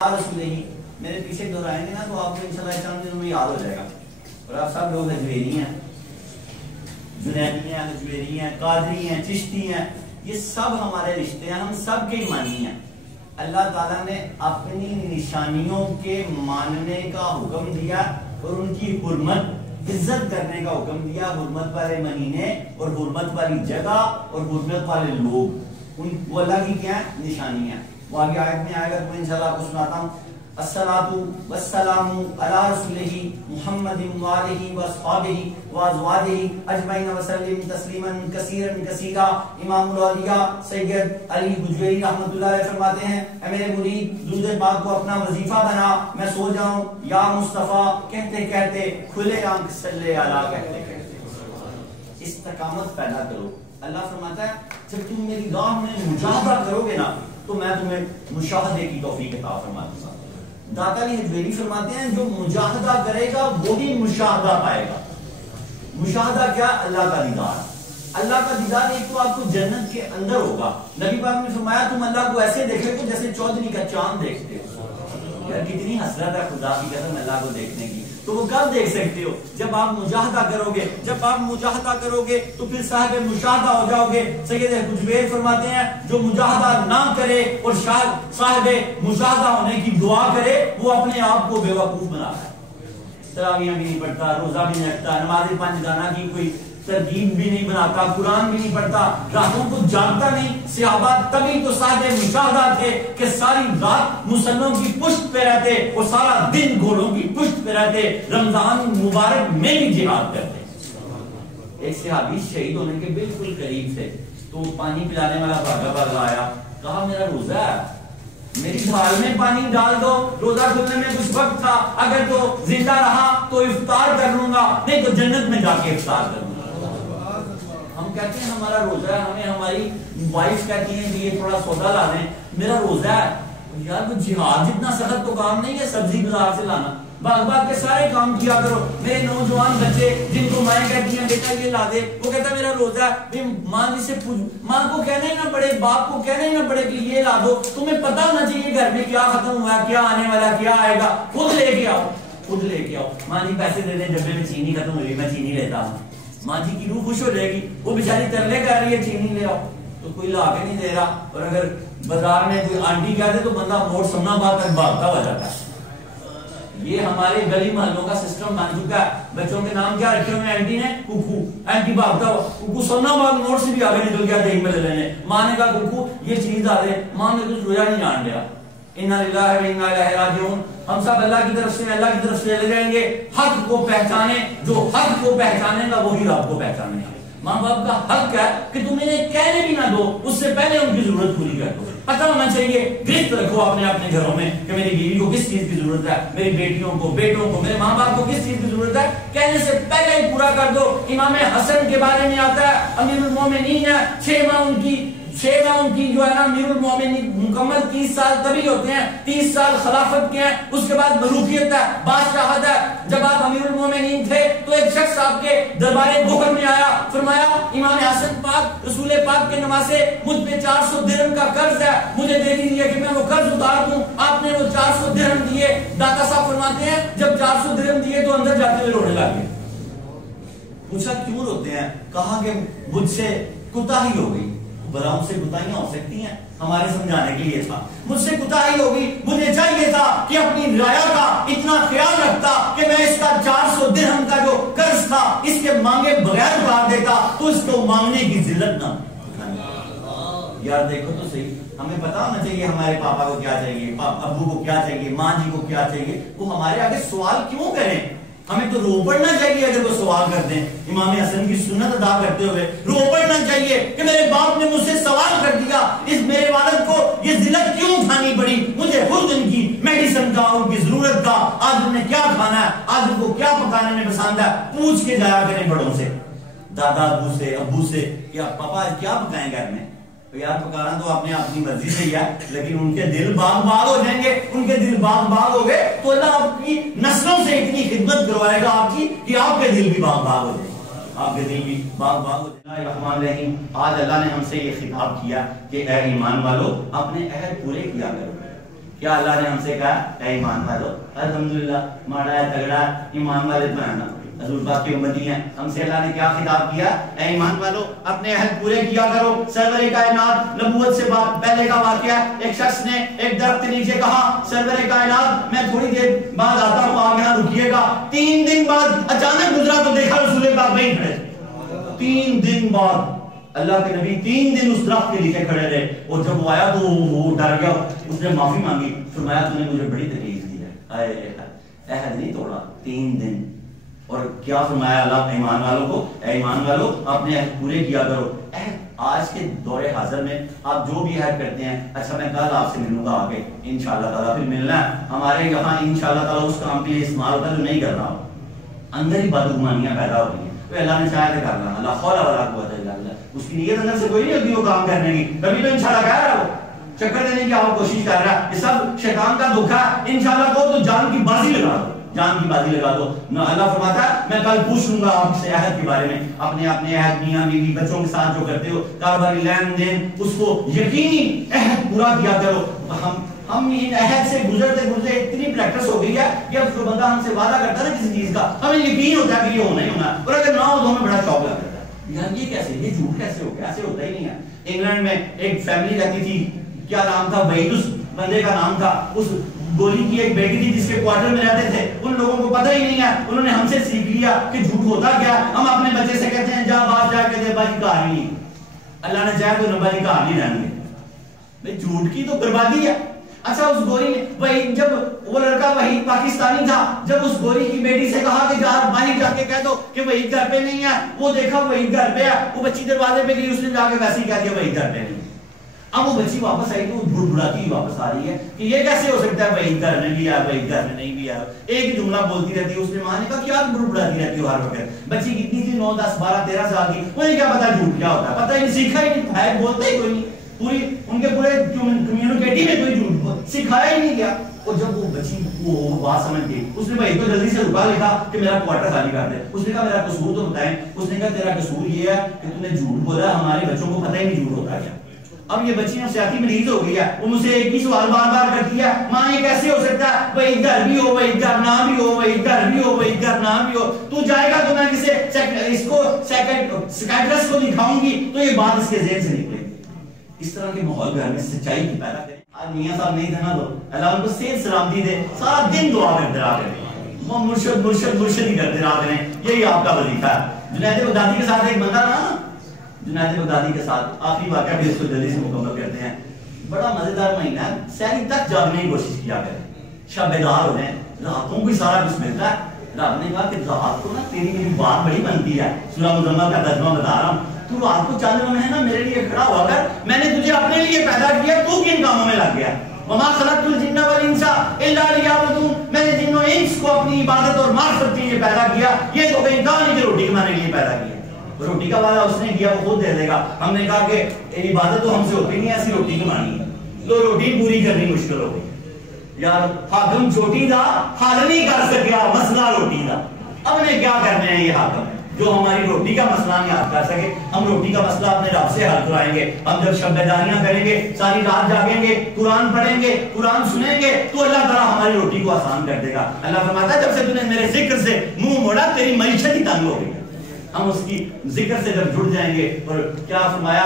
میرے پیچھے دہرائیں گے نا تو آپ کو انشاءاللہ چند دنوں میں یاد ہو جائے گا. اور آپ سب لوگ اجویری ہیں, جنیدی ہیں, اجویری ہیں, قادری ہیں, چشتی ہیں, یہ سب ہمارے رشتے ہیں, ہم سب کے ایمانی ہیں. اللہ تعالیٰ نے اپنی نشانیوں کے ماننے کا حکم دیا اور ان کی حرمت عزت کرنے کا حکم دیا. حرمت والے مہینے اور حرمت والی جگہ اور حرمت والے لوگ, وہ اللہ کی کیا ہے نشانیاں. وہ آگے آیت میں آئے گا تو میں انشاءاللہ آپ کو سناتا ہوں. الصلاۃ والسلام علی رسولہ محمد وآلہ واصحابہ وازواجہ اجمعین وسلم تسلیما کثیرا کثیرا. امام الاولیاء سید علی حجویری رحمۃ اللہ علیہ فرماتے ہیں, اے میرے مرید درود پاک کو اپنا وظیفہ بنا. میں سو جاؤں یا مصطفیٰ کہتے کہتے, کھلے آنکھ صلی علی کہتے کہتے. استقامت پیدا کرو. اللہ فرماتا ہے جب تم میری راہ میں مجاہدہ کرو گے نا تو میں تمہیں مشاہدے کی توفیق عطا فرما دوں گا. داتا علی حجویری فرماتے ہیں جو مجاہدہ کرے گا وہی مشاہدہ پائے گا. مشاہدہ کیا؟ اللہ کا دیدار. اللہ کا دیدار ایک تو آپ کو جنت کے اندر ہوگا. نبی پاک نے فرمایا تم اللہ کو ایسے دیکھے گے جیسے چودھری کا چاند دیکھتے ہو. یار کتنی حسرت ہے خدا کی قسم اللہ کو دیکھنے کی. تو وہ کب دیکھ سکتے ہو؟ جب آپ مجاہدہ کرو گے. جب آپ مجاہدہ کرو گے تو پھر صاحب مشاہدہ ہو جاؤ گے. سید حجویر فرماتے ہیں جو مجاہدہ نہ کرے اور صاحب مشاہدہ ہونے کی دعا کرے وہ اپنے آپ کو بیوقوف بناتا ہے. تراویح بھی نہیں پڑھتا, روزہ بھی نہیں رکھتا, نماز پانچ گانا کی کوئی ترغیب بھی نہیں بناتا, قرآن بھی نہیں پڑھتا, راتوں کو جانتا نہیں. صحابہ تبھی تو صاحب مشاہدہ تھے کہ ساری رات مسلمانوں کی پشت پہ رہتے اور سارا دن گھوڑوں کی پشت پہ رہتے, رمضان مبارک میں بھی جہاد کرتے. ایک صحابی شہید ہونے کے بالکل قریب تھے تو پانی پلانے والا بھاگا بھاگا آیا, کہا میرا روزہ ہے, میری تھال میں پانی ڈال دو. روزہ کھلنے میں کچھ وقت تھا, اگر تو زندہ رہا تو افطار کر لوں گا, نہیں تو جنت میں جا کے افطار کر لوں گا. ہم کہتے ہیں ہمارا روزہ ہے, ہمیں ہماری وائف کہتی ہیں کہ یہ تھوڑا سودا لا دیں, میرا روزہ ہے. یار وہ جہاد جتنا سخت تو کام نہیں ہے سبزی بازار سے لانا. باغ باغ کے سارے کام کیا کرو. میرے نوجوان بچے جن کو مائیں کہتی ہیں بیٹا یہ لا دے, وہ کہتا میرا روزہ ہے. ماں جی سے پوچھ, ماں کو کہنا ہی نہ پڑے, باپ کو کہنا ہی نہ پڑے کہ یہ لا دو. تمہیں پتہ ہونا چاہیے گھر میں کیا ختم ہوا, کیا آنے والا, کیا آئے گا. خود لے کے آؤ, خود لے کے آؤ. ماں جی پیسے دے دیں, ڈبے میں چینی ختم ہوئی, میں چینی لیتا ہوں. ماں جی کی روح خوش ہو جائے گی. وہ بیچاری ترلے کر رہی ہے چینی لے آؤ تو کوئی لا کے نہیں دے رہا. اور اگر بازار میں کوئی آنٹی کہہ دے تو بندہ موڑ سمنا بات تک بھاگتا ہو جاتا ہے. یہ ہمارے گلی محلوں کا سسٹم بن چکا ہے. بچوں کے نام کیا رکھے ہوئے اینٹی نے؟ کوکو. اینٹی بھاگتا ہوا کوکو سمنا بات موڑ سے بھی آگے نکل گیا دہی میں لے لینے. ماں نے کہا کوکو یہ چیز آ دے, ماں نے کچھ رویا نہیں جان لیا. انا للہ و انا الیہ راجعون. ہم سب اللہ کی طرف سے اللہ کی طرف سے چلے جائیں گے. حق کو پہچانے, جو حق کو پہچانے گا وہی رب کو پہچانے گا. ماں باپ کا حق ہے کہ تم انہیں کہنے بھی نہ دو, اس سے پہلے ان کی ضرورت پوری کر دو. پتہ ہونا چاہیے, گرفت رکھو اپنے گھروں میں کہ میری بیوی کو کس چیز کی ضرورت ہے, میری بیٹیوں کو, بیٹوں کو, میرے ماں باپ کو کس چیز کی ضرورت ہے. کہنے سے پہلے ہی پورا کر دو. امام حسن کے بارے میں آتا ہے امیر المومنین ہے, 6 ماہ ان کی جو ہے نا امیر المومنین مکمل 30 سال تبھی ہوتے ہیں, 30 سال خلافت کے ہیں, اس کے بعد ملوکیت ہے, بادشاہت ہے. جب آپ امیر المومنین تھے تو ایک شخص آپ کے دربار بخر میں آیا, فرمایا امام حسن پاک رسول پاک کے نواسے, مجھ پہ 400 درہم کا قرض ہے, مجھے دے دیجیے کہ میں وہ قرض اتار دوں. آپ نے وہ 400 درہم دیے. داتا صاحب فرماتے ہیں جب 400 درہم دیے تو اندر جاتے ہوئے رونے لگے. پوچھا کیوں روتے ہیں؟ کہا کہ مجھ سے کوتاہی ہو گئی. براؤں سے کوتاہیاں ہو سکتی ہیں, ہمارے سمجھانے کے لیے تھا. مجھ سے کوتاہی ہوگی, مجھے چاہیے تھا کہ اپنی رعایا کا اتنا خیال رکھتا کہ میں اس کا 400 درہم کا جو قرض تھا اس کے مانگے بغیر اتار دیتا تو اس کو مانگنے کی ذلت نہ. یار دیکھو تو صحیح, ہمیں پتا ہونا چاہیے ہمارے پاپا کو کیا چاہیے, ابو کو کیا چاہیے, ماں جی کو کیا چاہیے. وہ ہمارے آگے سوال کیوں کریں؟ ہمیں تو رو پڑنا چاہیے اگر وہ سوال کرتے ہیں. امام حسن کی سنت ادا کرتے ہوئے رو پڑنا چاہیے کہ میرے باپ نے مجھ سے سوال کر دیا, اس میرے والد کو یہ ذلت کیوں اٹھانی پڑی, مجھے خود ان کی میڈیسن کا, ان کی ضرورت کا, آج انہیں کیا کھانا ہے, آج ان کو کیا پکانے میں پسند ہے, پوچھ کے جایا کریں بڑوں سے, دادا ابو سے کہ پاپا آج کیا پکائیں گھر میں. یار پکانا تو آپ نے اپنی مرضی سے ہی ہے, لیکن ان کے دل باغ باغ ہو جائیں گے. ان کے دل باغ باغ ہو گئے تو اللہ آپ کی نسلوں سے اتنی خدمت کروائے گا آپ کی کہ آپ کے دل بھی باغ باغ ہو جائیں گے, آپ کے دل بھی باغ باغ ہو جائیں گے. الرحمن الرحیم. آج اللہ نے ہم سے یہ خطاب کیا کہ اے ایمان والو اپنے عہد پورے کیا کرو. کیا اللہ نے ہم سے کہا اے ایمان والو؟ الحمدللہ ماڑا ہے تگڑا ایمان والے تو ہیں نا، حضور پاک کی امتی ہیں، ہم سے اللہ نے کیا خطاب کیا؟ اے ایمان والو اپنے عہد پورے کیا کرو۔ سرور کائنات نبوت سے پہلے کا واقعہ، ایک شخص نے ایک درخت کے نیچے کہا سرور کائنات میں تھوڑی دیر بعد آتا ہوں، آپ یہاں رکیے گا۔ 3 دن بعد اچانک گزرا تو دیکھا رسول پاک وہیں کھڑے۔ 3 دن بعد اللہ کے نبی 3 دن اس درخت کے نیچے کھڑے رہے، اور جب وہ آیا تو وہ ڈر گیا، اس نے معافی مانگی، فرمایا تو نے مجھے بڑی تکلیف دی ہے، عہد نہیں توڑا 3 دن۔ اور کیا فرمایا اللہ ایمان والوں کو؟ اے ایمان والوں اپنے عہد پورے کیا کرو۔ آج کے دور حاضر میں آپ جو بھی عہد کرتے ہیں، اچھا میں کل آپ سے ملوں گا آگے انشاءاللہ تعالیٰ، پھر ملنا ہے ہمارے یہاں انشاءاللہ تعالیٰ اس کام کے لیے استعمال ہوتا ہے جو نہیں کرنا ہو، اندر ہی بدگمانیاں پیدا ہو رہی ہیں، تو اللہ نے چاہا کہ کرنا، اللہ حول ولا قوت الا باللہ، اس کی نیت اندر سے کوئی نہیں ہوتی وہ کام کرنے کی، کبھی تو انشاءاللہ کہہ رہا ہو چکر دینے کی آپ کوشش کر رہا ہے، یہ سب شیطان کا دھوکہ ہے۔ انشاءاللہ کو تو جان کی بازی لگا دو، جان کی بازی لگا دو۔ اللہ فرماتا ہے میں کل پوچھ لوں گا آپ سے عہد کے بارے میں، اپنے عہد میاں بیوی بچوں کے ساتھ جو کرتے ہو کاروباری لین دین، اس کو یقینی عہد پورا کیا کرو۔ ہم ان عہد سے گزرتے گزرتے اتنی پریکٹس ہو گئی ہے کہ اب جو بندہ ہم سے وعدہ کرتا ہے نا کسی چیز کا، ہمیں یقین ہوتا ہے کہ یہ ہونا ہی ہونا ہے، اور اگر نہ ہو تو ہمیں بڑا شوق لگتا ہے یار یہ کیسے، یہ جھوٹ کیسے ہو گیا، ایسے ہوتا ہی نہیں ہے۔ انگلینڈ میں ایک فیملی رہتی تھی، کیا نام تھا، وحید اس بندے کا نام تھا، اس گولی کی ایک بیٹی تھی جس کے کوارٹر میں رہتے تھے، ان لوگوں کو پتہ ہی نہیں ہے، انہوں نے ہم سے سیکھ لیا کہ جھوٹ ہوتا کیا۔ ہم اپنے بچے سے کہتے ہیں جا باہر جا کے دے باجی کہانی نہیں، اللہ نے چاہا تو نبا جی کہانی رہنے گے، جھوٹ کی تو بربادی ہے۔ اچھا اس گوری نے وہی، جب وہ لڑکا وہی پاکستانی تھا، جب اس گوری کی بیٹی سے کہا کہ جا باہر جا کے کہہ دو کہ وہی گھر پہ نہیں ہے، وہ دیکھا وہی گھر پہ ہے، وہ بچی دروازے پہ گئی، اس نے جا کے ویسے ہی کہہ دیا وہی گھر پہ نہیں۔ اب وہ بچی واپس آئی تو بھڑ بھڑاتی ہی واپس آ رہی ہے کہ یہ کیسے ہو سکتا ہے، وہی گھر میں بھی ہے وہی گھر میں نہیں بھی ہے، ایک ہی جملہ بولتی رہتی ہے۔ اس نے ماں نے کہا کیا بھڑ بھڑاتی رہتی ہو ہر وقت، بچی کتنی تھی 9 10 12 13 سال کی، انہیں کیا پتا جھوٹ کیا ہوتا ہے، پتہ ہی نہیں، سیکھا ہی نہیں، ہے بولتے ہی کوئی نہیں، پوری ان کے پورے کمیونٹی میں کوئی جھوٹ سکھایا ہی نہیں گیا۔ اور جب وہ بچی وہ بات سمجھ گئی، اس نے بھائی کو جلدی سے رکا، لکھا کہ میرا کوارٹر خالی کر دے۔ اس نے کہا میرا قصور تو بتائیں، اس نے کہا تیرا قصور یہ ہے کہ تم نے جھوٹ بولا، ہمارے بچوں کو پتہ ہی نہیں جھوٹ ہوتا کیا۔ اب یہ بچی نفسیاتی مریض ہو گئی ہے، وہ مجھ سے ایک ہی سوال بار بار کرتی ہے، ماں یہ کیسے ہو سکتا ہے، وہی گھر بھی ہو وہی گھر نہ بھی ہو، وہی گھر بھی ہو وہی گھر نہ بھی ہو، تو جائے گا تو میں کسے اس کو سائیکٹرسٹ کو دکھاؤں گی تو یہ بات اس کے ذہن سے نکلے گی۔ اس طرح کے ماحول گھر میں سچائی کی پیدا کریں۔ آج میاں صاحب نہیں تھا نا، تو اللہ ان کو صحت سلامتی دے، سارا دن دعا کرتے رہا کریں، وہ مرشد مرشد مرشد ہی کرتے رہا کریں، یہی آپ کا وظیفہ ہے۔ جنید بغدادی کے ساتھ ایک بندہ رہا، جنید بغدادی کے ساتھ آخری واقعہ بھی اس کو جلدی سے مکمل کرتے ہیں، بڑا مزیدار مہینہ ہے، سحری تک جاگنے کی کوشش کیا کریں، شب بیدار ہو جائیں، راتوں کو سارا کچھ ملتا ہے۔ رب نے کہا کہ رات کو نا تیری میری بات بڑی بنتی ہے، سورہ مزمل کا ترجمہ بتا رہا ہوں، تو رات کو چاند میں ہے نا میرے لیے کھڑا ہوا کر، میں نے تجھے اپنے لیے پیدا کیا، تو کن کاموں میں لگ گیا؟ وما خلقت الجن والانس الا لیعبدون، میں نے جن و انس کو اپنی عبادت اور معرفت کے لیے پیدا کیا، یہ تو کہیں کہا نہیں کہ روٹی کمانے کے لیے پیدا کیا، روٹی کا وعدہ اس نے کیا وہ خود دے دے گا۔ ہم نے کہا کہ عبادت تو ہم سے ہوتی نہیں، ایسی روٹی کمانی ہے، تو روٹی پوری کرنی مشکل ہو گئی یار، حاکم چوٹی دا حل نہیں کر سکیا مسئلہ روٹی دا، اب نے کیا کرنے ہیں یہ حاکم جو ہماری روٹی کا مسئلہ نہیں حل کر سکے، ہم روٹی کا مسئلہ اپنے رب سے حل کرائیں گے۔ ہم جب شب بیداریاں کریں گے، ساری رات جاگیں گے، قرآن پڑھیں گے، قرآن سنیں گے، تو اللہ تعالیٰ ہماری روٹی کو آسان کر دے گا۔ اللہ فرماتا ہے جب سے تم نے میرے ذکر سے منہ موڑا تیری معیشت ہی تنگ ہو گئی۔ ہم اس کی ذکر سے جب جڑ جائیں گے، اور کیا فرمایا،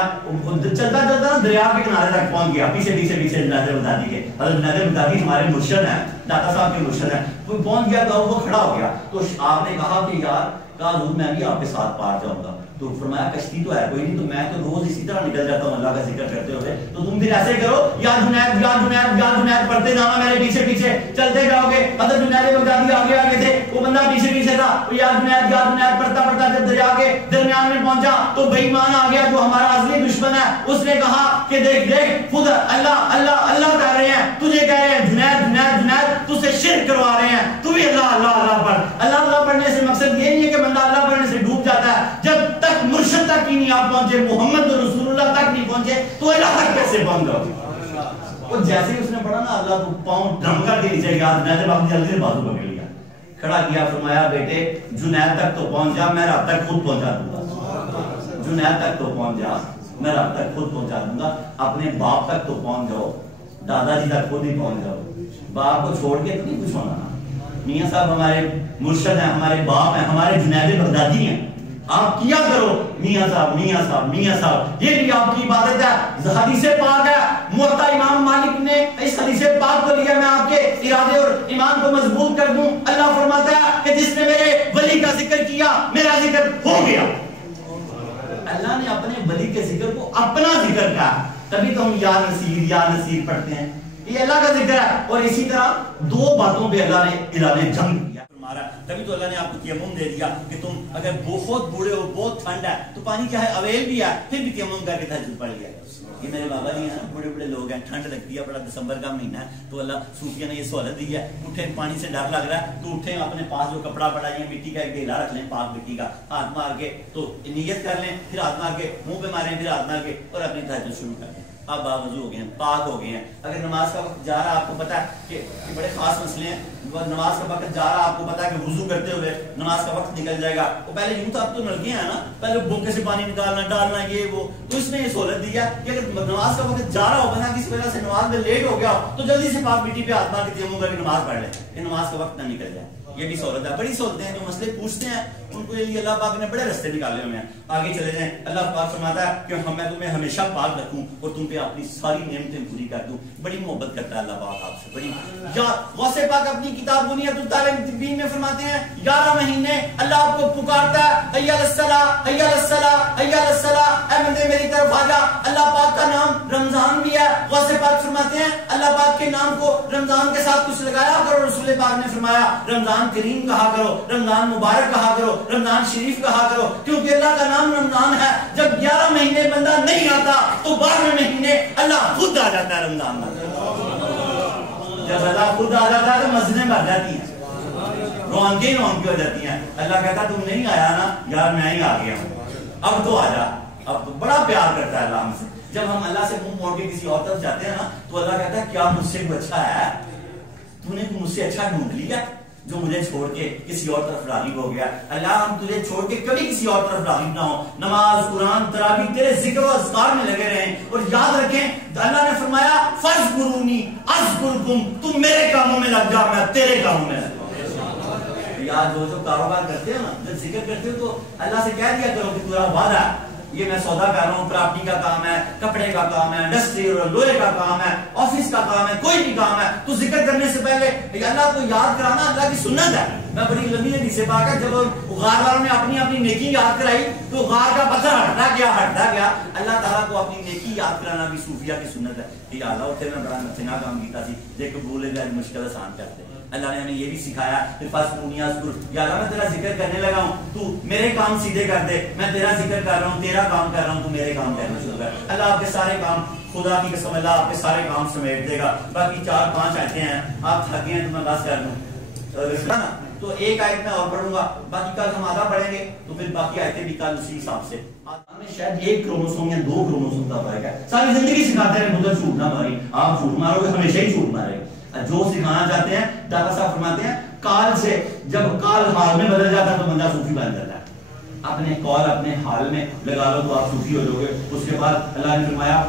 چلتا چلتا دریا کے کنارے تک پہنچ گیا، پیچھے پیچھے پیچھے جنید بغدادی کے، حضرت جنید بغدادی ہمارے مرشد ہیں، داتا صاحب کے مرشد ہیں، وہ پہنچ گیا تو وہ کھڑا ہو گیا، تو آپ نے کہا کہ یار کہا حضور میں بھی آپ کے ساتھ پار جاؤں گا، تو فرمایا کشتی تو ہے کوئی نہیں، تو میں تو روز اسی طرح نکل جاتا ہوں اللہ کا ذکر کرتے ہوئے، تو تم پھر ایسے کرو یا جنید یا جنید یا جنید پڑھتے جانا، میرے پیچھے پیچھے چلتے جاؤ گے۔ حضرت جنید بغدادی آگے آگے تھے، وہ بندہ پیچھے پیچھے تھا، یا جنید پڑھتا پڑھتا جب دریا کے درمیان میں پہنچا تو بے ایمان آ گیا جو ہمارا اصلی دشمن ہے، اس نے کہا کہ دیکھ دیکھ خود اللہ اللہ اللہ کہہ رہے ہیں، تجھے کہہ رہے ہیں جنید جنید جنید، تجھے شرک کروا رہے ہیں، تو بھی اللہ اللہ اللہ پڑھ۔ اللہ اللہ پڑھنے سے مقصد یہ نہیں ہے کہ بندہ اللہ پڑھنے سے ڈوب جاتا ہے، جب تک مرشد تک ہی نہیں آپ پہنچے، محمد رسول اللہ تک نہیں پہنچے تو اللہ تک کیسے پہنچ گئے؟ اور جیسے ہی اس نے پڑھا نا اللہ تو پاؤں ڈھم کر کے نیچے گیا، جنید باپ جلدی سے بازو پکڑ لیا، کھڑا کیا، فرمایا بیٹے جنید تک تو پہنچ جا، میں رب تک خود پہنچا دوں گا، جنید تک تو پہنچ جا میں رب تک خود پہنچا دوں گا، اپنے باپ تک تو پہنچ جاؤ، دادا جی تک خود ہی پہنچ جاؤ، باپ کو چھوڑ کے تو نہیں کچھ ہونا. میاں صاحب ہمارے مرشد ہیں, ہمارے باپ ہیں, ہمارے جنید بغدادی ہیں, آپ کیا کرو میاں صاحب میاں صاحب میاں صاحب, یہ بھی آپ کی عبادت ہے. حدیث پاک ہے, موطا امام مالک نے اس حدیث پاک کو لیا, میں آپ کے ارادے اور ایمان کو مضبوط کر دوں. اللہ فرماتا ہے کہ جس نے میرے ولی کا ذکر کیا میرا ذکر ہو گیا. اللہ نے اپنے ولی کے ذکر کو اپنا ذکر کہا, تبھی تو ہم یا نصیر پڑھتے ہیں. یہ اللہ کا ذکر ہے. اور اسی طرح دو باتوں پہ اللہ نے ارادے جنگ کیا, تبھی تو اللہ نے آپ کو تیمم دے دیا کہ تم اگر بہت بوڑھے ہو, بہت ٹھنڈ ہے, تو پانی کیا ہے اویل بھی ہے, پھر بھی تیمم کر کے تہجد پڑھ لیا. یہ میرے بابا جی ہیں, بڑے بڑے لوگ ہیں, ٹھنڈ لگتی ہے, بڑا دسمبر کا مہینہ ہے, تو اللہ صوفیہ نے یہ سہولت دی ہے, اٹھے پانی سے ڈر لگ رہا ہے تو اٹھیں, اپنے پاس جو کپڑا پڑا ہے مٹی کا ایک ڈھیلا رکھ لیں, پاک مٹی کا, ہاتھ مار کے تو نیت کر لیں, پھر ہاتھ مار کے منہ پہ ماریں, پھر ہاتھ مار کے اور اپنی تہجد شروع کر دیں. آپ باوضو ہو گئے ہیں, پاک ہو گئے ہیں. اگر نماز کا وقت جا رہا, آپ کو پتا ہے کہ بڑے خاص مسئلے ہیں, نماز کا وقت جا رہا, آپ کو پتا ہے کہ وضو کرتے ہوئے نماز کا وقت نکل جائے گا, وہ پہلے یوں تھا, اب تو نلکے ہیں نا, پہلے بوکے سے پانی نکالنا ڈالنا یہ وہ, تو اس نے یہ سہولت دی ہے کہ اگر نماز کا وقت جا رہا ہو, بنا کسی وجہ سے نماز میں لیٹ ہو گیا ہو, تو جلدی سے پاک مٹی پہ ہاتھ مار کے تیمم کر کے نماز پڑھ لے, کہ نماز کا وقت نہ نکل جائے. یہ بھی سہولت ہے. بڑی سہولتیں ہیں, جو مسئلے پوچھتے ہیں ان کو لیے اللہ پاک نے بڑے رستے نکالے ہوئے ہیں. آگے چلے جائیں. اللہ پاک فرماتا ہے کہ میں تمہیں ہمیشہ پاک رکھوں اور تم پہ اپنی ساری نعمتیں پوری کر دوں. بڑی محبت کرتا ہے اللہ پاک آپ سے, بڑی. یا غوث پاک اپنی کتاب بنیاد الطالبین میں فرماتے ہیں 11 مہینے اللہ آپ کو پکارتا ہے, حی علی الصلاۃ حی علی الصلاۃ حی علی الصلاۃ, اے بندے میری طرف آ جا. اللہ پاک کا نام رمضان بھی ہے. غوث پاک فرماتے ہیں اللہ پاک کے نام کو رمضان کے ساتھ کچھ لگایا کرو. رسول پاک نے فرمایا رمضان کریم کہا کرو, رمضان مبارک کہا کرو, رمضان شریف کہا کرو, کیونکہ اللہ کا نام رمضان ہے. جب 11 مہینے بندہ نہیں آتا تو 12ویں مہینے اللہ خود آ جاتا ہے رمضان میں. جب اللہ خود آ جاتا ہے تو مسجدیں بھر جاتی ہیں, رونقیں ہو جاتی ہیں. اللہ کہتا تم نہیں آیا نا, یار میں ہی آ گیا ہوں, اب تو آ جا. اب تو بڑا پیار کرتا ہے اللہ ہم سے. جب ہم اللہ سے منہ موڑ کے کسی اور طرف جاتے ہیں نا, تو اللہ کہتا ہے کیا مجھ سے کوئی اچھا ہے, تو نے مجھ سے اچھا ڈھونڈ لیا جو مجھے چھوڑ کے کسی اور طرف راغب ہو گیا. اللہ ہم تجھے چھوڑ کے کبھی کسی اور طرف راغب نہ ہو. نماز قرآن تراویح تیرے ذکر و اذکار میں لگے رہیں. اور یاد رکھیں اللہ نے فرمایا فاذکرونی اذکرکم, تم میرے کاموں میں لگ جا, میں تیرے کاموں میں لگ جا. یار جو کاروبار کرتے ہیں نا, جب ذکر کرتے ہو تو اللہ سے کہہ دیا کرو کہ تیرا وعدہ ہے, یہ میں سودا کر رہا ہوں, پراپرٹی کا کام ہے, کپڑے کا کام ہے, انڈسٹری اور لوہے کا کام ہے, آفس کا کام ہے, کوئی بھی کام ہے, تو ذکر کرنے سے پہلے اللہ کو یاد کرانا اللہ کی سنت ہے. میں بڑی لمبی حدیث سے پاک ہے, جب غار والوں نے اپنی اپنی نیکی یاد کرائی تو غار کا پتھر ہٹتا گیا. اللہ تعالیٰ کو اپنی نیکی یاد کرانا بھی صوفیہ کی سنت ہے. کہ اللہ اتنے میں بڑا نچنا کام کیتا سی, دیکھ بولے گا مشکل آسان کرتے. اللہ نے ہمیں یہ بھی سکھایا کہ یا اللہ میں تیرا ذکر کرنے لگا ہوں, تو میرے کام سیدھے کر دے. میں تیرا ذکر کر رہا ہوں, تیرا کام کر رہا ہوں, تو میرے کام کرنا شروع کر. اللہ آپ کے سارے کام, خدا کی قسم اللہ آپ کے سارے کام سمیٹ دے گا. باقی 4-5 آیتیں ہیں, آپ تھکے ہیں تو میں بس کر دوں, تو ایک آیت میں اور پڑھوں گا, باقی کل ہم آدھا پڑھیں گے, تو پھر باقی آیتیں بھی کل اسی حساب سے. ہمیں شاید 1 کروموسوم یا 2 کروموسوم کا فرق ہے. ساری زندگی سکھاتے ہیں مجھے جھوٹ نہ ماری, آپ جھوٹ مارو گے ہمیشہ ہی جھوٹ مارے. جو سکھانا چاہتے ہیں داتا صاحب فرماتے ہیں کال سے, جب کال حال میں بدل جاتا ہے تو بندہ صوفی بن جاتا ہے. اپنے کال اپنے حال میں لگا لو تو آپ صوفی ہو جاؤ گے. اس کے بعد اللہ نے فرمایا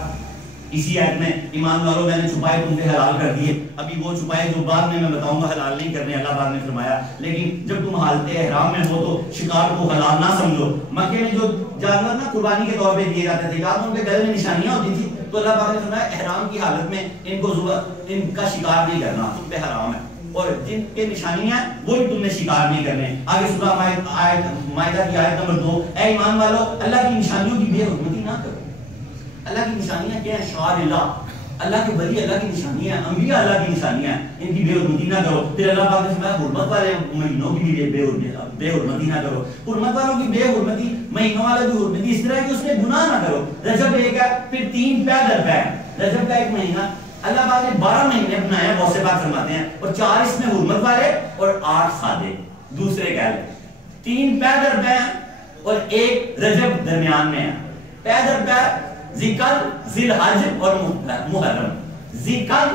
اسی آیت میں, ایمان والو میں نے چھپائے تم پہ حلال کر دیے. ابھی وہ چھپائے جو بعد میں بتاؤں گا حلال نہیں کرنے, اللہ پاک نے فرمایا. لیکن جب تم حالت احرام میں ہو تو شکار کو حلال نہ سمجھو. مکے میں جو جانور نا قربانی کے طور پہ دیے جاتے تھے, یاد ان کے گلے میں نشانیاں ہوتی تھی, تو اللہ پاک نے فرمایا احرام کی حالت میں ان کا شکار نہیں کرنا, تم پہ حرام ہے. اور جن کے نشانیاں ہیں وہی تم نے شکار نہیں کرنے. آگے سورہ مائدہ کی آیت نمبر 2, اے ایمان والو اللہ کی نشانیوں کی بے حرمتی نہ کرو. اللہ کی نشانیاں کیا ہیں؟ شعائر اللہ, اللہ کے ولی اللہ کی نشانیاں ہیں, انبیاء اللہ کی نشانیاں ہیں, ان کی بے حرمتی نہ کرو. پھر اللہ پاک نے فرمایا حرمت والے مہینوں کی بھی بے حرمتی نہ کرو. حرمت والوں کی بے حرمتی, مہینوں والوں کی حرمتی اس طرح کہ اس میں گناہ نہ کرو. رجب ایک ہے, پھر 3 پیدل پہ. رجب کا ایک مہینہ, اللہ پاک نے 12 مہینے بنایا, غوث پاک فرماتے ہیں, اور 4 اس میں حرمت والے اور 8 سادے دوسرے کہہ لیں. 3 پیدل پہ اور 1 رجب درمیان میں ہے. پیدل پہ ذکر, ذی الحج اور محرم. ذکر,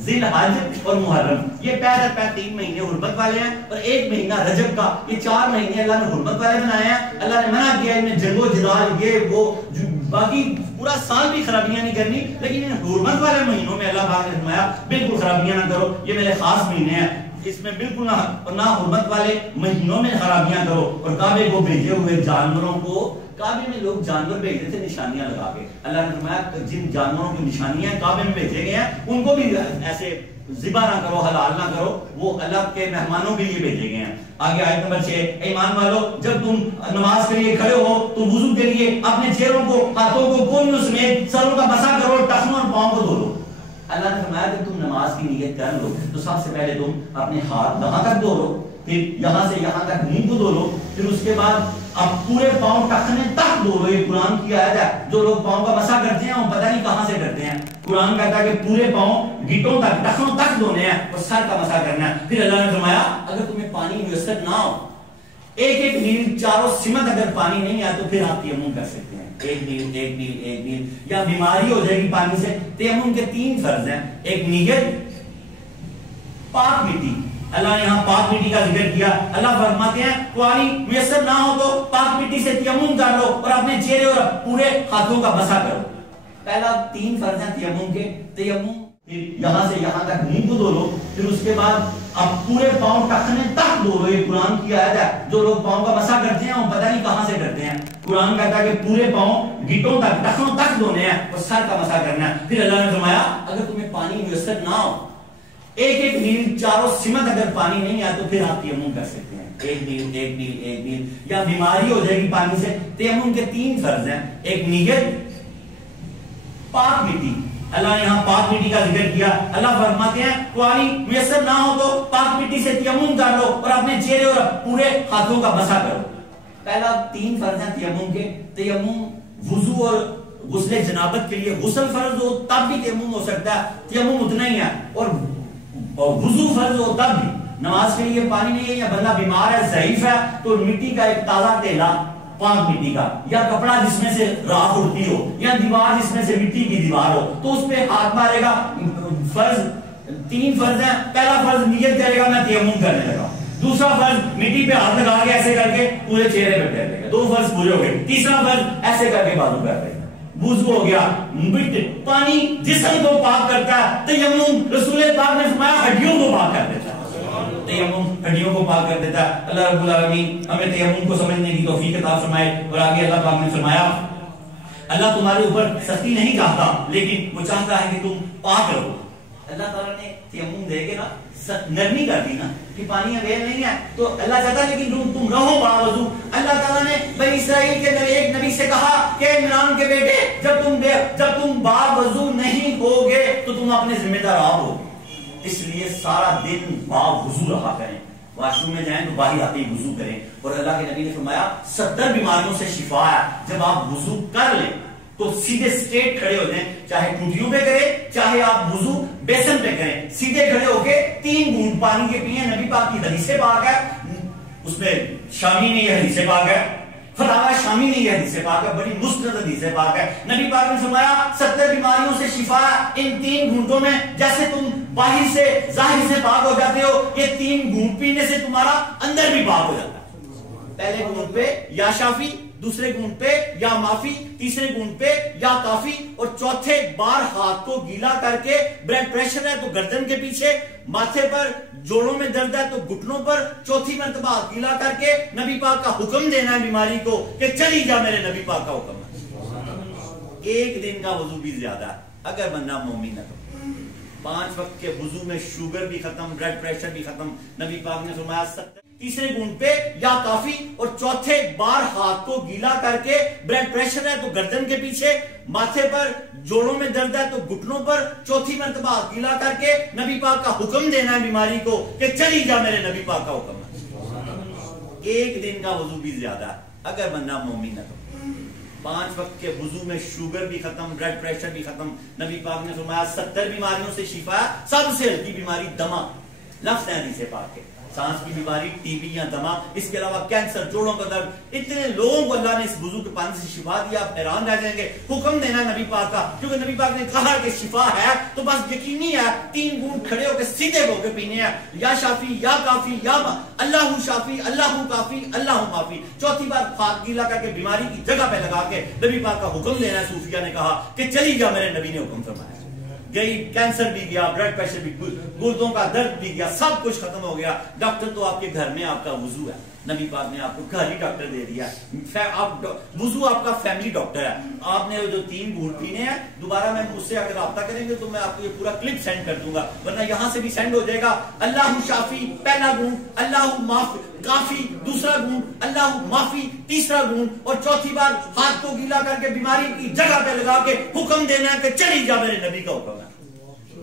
ذی الحج اور محرم, یہ پیدل پہ 3 مہینے حرمت والے ہیں, اور 1 مہینہ رجب کا. یہ 4 مہینے اللہ نے حرمت والے بنائے ہیں. اللہ نے منع کیا ان میں جنگ و جدال, یہ وہ باقی پورا سال بھی خرابیاں نہیں کرنی، لیکن ان حرمت والے مہینوں میں اللہ پاک نے فرمایا بالکل خرابیاں نہ کرو، یہ میرے خاص مہینے ہیں، اس میں بالکل نہ حرمت والے مہینوں میں خرابیاں کرو۔ اور کعبے کو بھیجے ہوئے جانوروں کو، کعبے میں لوگ جانور بھیجتے تھے نشانیاں لگا کے، اللہ نے فرمایا جن جانوروں کی نشانیاں کعبے میں بھیجے گئے ہیں ان کو بھی ایسے ذبح نہ کرو، حلال نہ کرو، وہ اللہ کے مہمانوں کے لیے بھیجے گئے ہیں۔ آگے آیت نمبر 6، ایمان والو جب تم نماز کے لیے کھڑے ہو تو وضو کے لیے اپنے چہروں کو، ہاتھوں کو کونیوں سمیت سروں کا مسح کرو، ٹخنوں اور پاؤں کو دھو لو۔ اللہ نے فرمایا کہ تم نماز کی نیت کر لو تو سب سے پہلے تم اپنے ہاتھ یہاں تک دھو لو، پھر یہاں سے یہاں تک منہ کو دھو لو، پھر اس کے بعد اب پورے پاؤں ٹخنے تک دھو لو۔ یہ قرآن کی آیت ہے، جو لوگ پاؤں کا مسح کرتے ہیں وہ پتہ نہیں کہاں سے کرتے ہیں۔ قرآن کہتا ہے کہ پورے پاؤں گھٹوں تک، ٹخنوں تک دھونے ہیں اور سر کا مسح کرنا ہے۔ پھر اللہ نے فرمایا اگر تمہیں پانی میسر نہ ہو، ایک میل چاروں سمت اگر پانی نہیں ہے تو پھر آپ تیمم کر سکتے ہیں، ایک میل، یا بیماری ہو جائے گی پانی سے۔ تیمم کے 3 فرض ہیں، ایک نیت، پاک مٹی، اللہ نے یہاں پاک مٹی کا ذکر کیا۔ اللہ فرماتے ہیں پانی میسر نہ ہو تو پاک مٹی سے تیمم کر لو اور اپنے چہرے اور پورے ہاتھوں کا مسح کرو۔ پہلا 3 فرض ہیں تیمم کے، تیمم، پھر یہاں سے یہاں تک منہ کو دھو لو، پھر اس کے بعد اب پورے پاؤں ٹخنے تک دھو لو۔ یہ قرآن کی آیت ہے، جو لوگ پاؤں کا مسح کرتے ہیں وہ پتہ نہیں کہاں سے کرتے ہیں۔ قرآن کہتا ہے کہ پورے پاؤں گھٹوں تک، ٹخنوں تک دھونے ہیں اور سر کا مسح کرنا ہے۔ پھر اللہ نے فرمایا اگر تمہیں پانی میسر نہ ہو، ایک میل چاروں سمت اگر پانی نہیں ہے تو پھر آپ تیمم کر سکتے ہیں، ایک میل، یا بیماری ہو جائے گی پانی سے۔ تیمم کے 3 فرض ہیں، ایک نیت، پاک مٹی، اللہ نے یہاں پاک مٹی کا ذکر کیا۔ اللہ فرماتے ہیں پانی میسر نہ ہو تو پاک مٹی سے تیمم کر لو اور اپنے چہرے اور پورے ہاتھوں کا مسح کرو۔ پہلا 3 فرض ہیں تیمم کے، تیمم وضو اور غسل جنابت کے لیے، غسل فرض ہو تب بھی تیمم ہو سکتا ہے، تیمم اتنا ہی ہے، اور وضو فرض ہو تب بھی۔ نماز کے لیے پانی نہیں ہے یا بندہ بیمار ہے، ضعیف ہے، تو مٹی کا ایک تازہ تیلا، پاک مٹی کا، یا کپڑا جس میں سے راکھ اڑتی ہو، یا دیوار جس میں سے مٹی کی دیوار ہو، تو اس پہ ہاتھ مارے گا۔ فرض 3 فرض ہیں، پہلا فرض نیت کرے گا میں تیمم کرنے لگا، دوسرا فرض مٹی پہ ہاتھ لگا کے ایسے کر کے پورے چہرے پہ پھیر لے گا، 2 فرض پورے ہو گئے۔ تیسرا فرض ایسے کر کے بازو کر لے گا، وضو ہو گیا۔ پانی جسم کو پاک کرتا ہے، تیمم رسول پاک نے فرمایا ہڈیوں کو پاک کر دیتا ہے، تیمم ہڈیوں کو پاک کر دیتا ہے۔ اللہ رب العالمین ہمیں تیمم کو سمجھنے کی توفیق عطا فرمائے۔ اور آگے اللہ پاک نے فرمایا اللہ تمہارے اوپر سختی نہیں چاہتا لیکن وہ چاہتا ہے کہ تم پاک رہو۔ اللہ تعالیٰ نے تیمم دے کے نا نرمی کر دی نا کہ پانی اویل نہیں ہے تو اللہ چاہتا ہے لیکن تم رہو باوضو۔ اللہ تعالیٰ نے بنی اسرائیل کے ایک نبی سے کہا کہ عمران کے بیٹے جب تم باوضو نہیں ہوگے تو تم اپنے ذمہ دار آپ ہو، اس لیے سارا دن باوضو رہا کریں، واش روم میں جائیں تو باہر آتے ہی وضو کریں۔ اور اللہ کے نبی نے فرمایا 70 بیماریوں سے شفا ہے جب آپ وضو کر لیں تو سیدھے سٹریٹ کھڑے ہو جائیں، چاہے ٹوٹیوں پہ کریں چاہے آپ وضو بیسن پہ کریں، سیدھے کھڑے ہو کے 3 گھونٹ پانی کے پیئیں۔ نبی پاک کی حدیث پاک ہے، اس میں شامی نے یہ حدیث پاک ہے، فتاوی شامی نے یہ حدیث پاک ہے، بڑی مستند حدیث پاک ہے۔ نبی پاک نے فرمایا 70 بیماریوں سے شفا ان 3 گھونٹوں میں، جیسے تم باہر سے ظاہر سے پاک ہو جاتے ہو، یہ 3 گھونٹ پینے سے تمہارا اندر بھی پاک ہو جاتا ہے۔ پہلے گھونٹ پہ یا شافی، دوسرے گھونٹ پہ یا معافی، تیسرے گھونٹ پہ یا کافی، اور چوتھے بار ہاتھ کو گیلا کر کے، بلڈ پریشر ہے تو گردن کے پیچھے، ماتھے پر، جوڑوں میں درد ہے تو گھٹنوں پر، چوتھی مرتبہ گیلا کر کے نبی پاک کا حکم دینا ہے بیماری کو کہ چلی جا، میرے نبی پاک کا حکم ہے۔ 1 دن کا وضو بھی زیادہ ہے اگر بندہ مومن ہے تو۔ 5 وقت کے وضو میں شوگر بھی ختم، بلڈ پریشر بھی ختم۔ نبی پاک نے فرمایا 70 تیسرے گھونٹ پہ یا کافی، اور چوتھے بار ہاتھ کو گیلا کر کے، بلڈ پریشر ہے تو گردن کے پیچھے، ماتھے پر، جوڑوں میں درد ہے تو گھٹنوں پر، چوتھی مرتبہ گیلا کر کے نبی پاک کا حکم دینا ہے بیماری کو کہ چلی جا، میرے نبی پاک کا حکم ہے۔ 1 دن کا وضو بھی زیادہ ہے اگر بندہ مومن ہے تو۔ 5 وقت کے وضو میں شوگر بھی ختم، بلڈ پریشر بھی ختم۔ نبی پاک نے فرمایا 70 بیماریوں سے شفا ہے، سب سے ہلکی بیماری دمہ، لفظ ہے حدیث پاک کے۔ سانس کی بیماری، ٹی بی یا دما، اس کے علاوہ کینسر، جوڑوں کا درد، اتنے لوگوں کو اللہ نے اس وضو کے پانی سے شفا دیا، آپ حیران رہ جائیں گے۔ حکم دینا نبی پاک کا، کیونکہ نبی پاک نے کہا کہ شفا ہے تو بس یقینی ہے 3 بوند کھڑے ہو کے سیدھے ہو کے پینے ہیں، یا شافی یا کافی یا اللہ شافی اللہ کافی اللہ معافی، چوتھی بار پاک گیلا کر کے بیماری کی جگہ پہ لگا کے نبی پاک کا حکم دینا ہے۔ صوفیہ نے کہا کہ چلی جا، میرے نبی نے حکم فرمایا، گئی، کینسر بھی گیا، بلڈ پریشر بھی، گردوں کا درد بھی گیا، سب کچھ ختم ہو گیا۔ ڈاکٹر تو آپ کے گھر میں آپ کا وضو ہے، نبی پاک نے آپ کو گھر ہی ڈاکٹر دے دیا ہے، وضو آپ کا فیملی ڈاکٹر ہے۔ آپ نے جو 3 گھونٹ پینے ہیں، دوبارہ میں مجھ سے اگر رابطہ کریں گے تو میں آپ کو یہ پورا کلپ سینڈ کر دوں گا، ورنہ یہاں سے بھی سینڈ ہو جائے گا۔ اللہ شافی پہلا گھونٹ، اللہ معافی کافی دوسرا گھونٹ، اللہ معافی تیسرا گھونٹ، اور چوتھی بار ہاتھ کو گیلا کر کے بیماری کی جگہ پہ لگا کے حکم دینا ہے کہ چلی جا، میرے نبی کا حکم ہے۔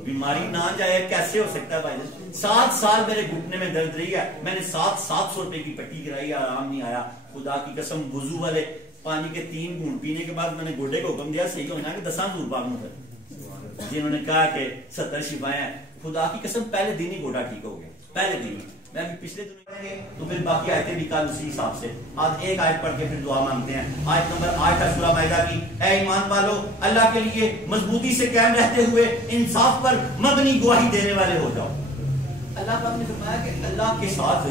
بیماری نہ جائے کیسے ہو سکتا ہے بھائی؟ 7 سال میرے گھٹنے میں درد رہی ہے، میں نے 700 روپے کی پٹی کرائی، آرام نہیں آیا۔ خدا کی قسم وضو والے پانی کے 3 گھونٹ پینے کے بعد میں نے گوڈے کو حکم دیا صحیح ہونا کہ 10 حضور پاک میں، جنہوں نے کہا کہ 70 شفائیں ہیں۔ خدا کی قسم پہلے دن ہی گوڈا ٹھیک ہو گیا، پہلے دن ہی۔ میں پچھلے دنوں تو پھر باقی آیتیں بھی کل اسی حساب سے، آج ایک آیت پڑھ کے پھر دعا مانگتے ہیں۔ آیت نمبر 8 ہے سورہ مائدہ کی۔ اے ایمان والو، اللہ کے لیے مضبوطی سے قائم رہتے ہوئے انصاف پر مبنی گواہی دینے والے ہو جاؤ۔ اللہ پاک نے فرمایا کہ اللہ کے ساتھ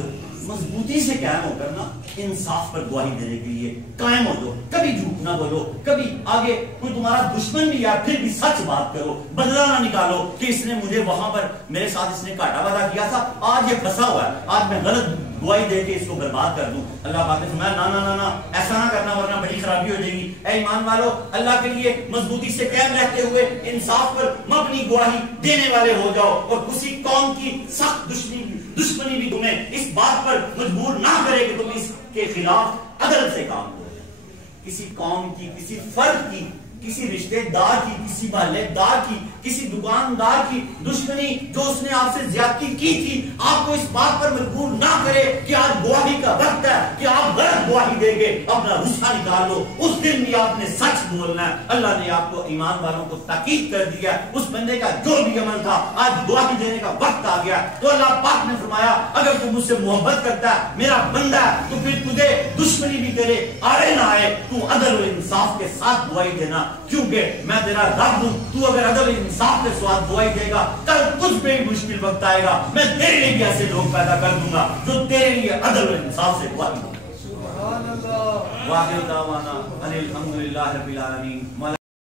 مضبوطی سے قائم ہو کر نا انصاف پر گواہی دینے کے لیے قائم ہو جاؤ، کبھی جھوٹ نہ بولو، کبھی آگے کوئی تمہارا دشمن بھی یا پھر بھی سچ بات کرو، بدلہ نہ نکالو کہ اس نے مجھے وہاں پر میرے ساتھ اس نے گھاٹا وعدہ کیا تھا، آج یہ پھنسا ہوا ہے، آج میں غلط گواہی دے کے اس کو برباد کر دوں۔ اللہ پاک نے فرمایا نا نا نا نا، ایسا نہ کرنا ورنہ بڑی خرابی ہو جائے گی۔ اے ایمان والو، اللہ کے لیے مضبوطی سے قائم رہتے ہوئے انصاف پر مبنی گواہی دینے والے ہو جاؤ، اور کسی قوم کی سخت دشمنی بھی تمہیں اس بات پر مجبور نہ کرے کہ تم اس کے خلاف عدل سے کام کرو۔ کسی قوم کی، کسی فرد کی، کسی رشتہ دار کی، کسی محلے دار کی، کسی دکاندار کی دشمنی جو اس نے آپ سے زیادتی کی تھی، آپ کو اس بات پر مجبور نہ کرے کہ آج گواہی کا وقت ہے کہ آپ غلط گواہی دے کے اپنا غصہ نکال لو۔ اس دن بھی آپ نے سچ بولنا ہے۔ اللہ نے آپ کو ایمان والوں کو تاکید کر دیا، اس بندے کا جو بھی عمل تھا آج گواہی دینے کا وقت آ گیا۔ تو اللہ پاک نے فرمایا اگر تو مجھ سے محبت کرتا ہے، میرا بندہ ہے، تو پھر تجھے دشمنی بھی کرے آئے نہ آئے، تو عدل و انصاف کے ساتھ گواہی دینا، کیونکہ میں تیرا رب ہوں۔ تو اگر عدل انصاف کے ساتھ دعائی دے گا، کل تجھ پہ بھی مشکل وقت آئے گا، میں تیرے لیے بھی ایسے لوگ پیدا کر دوں گا جو تیرے لیے عدل انصاف سے دعائی دیں گے۔ سبحان اللہ۔ واخر دعوانا ان الحمد للہ رب العالمین۔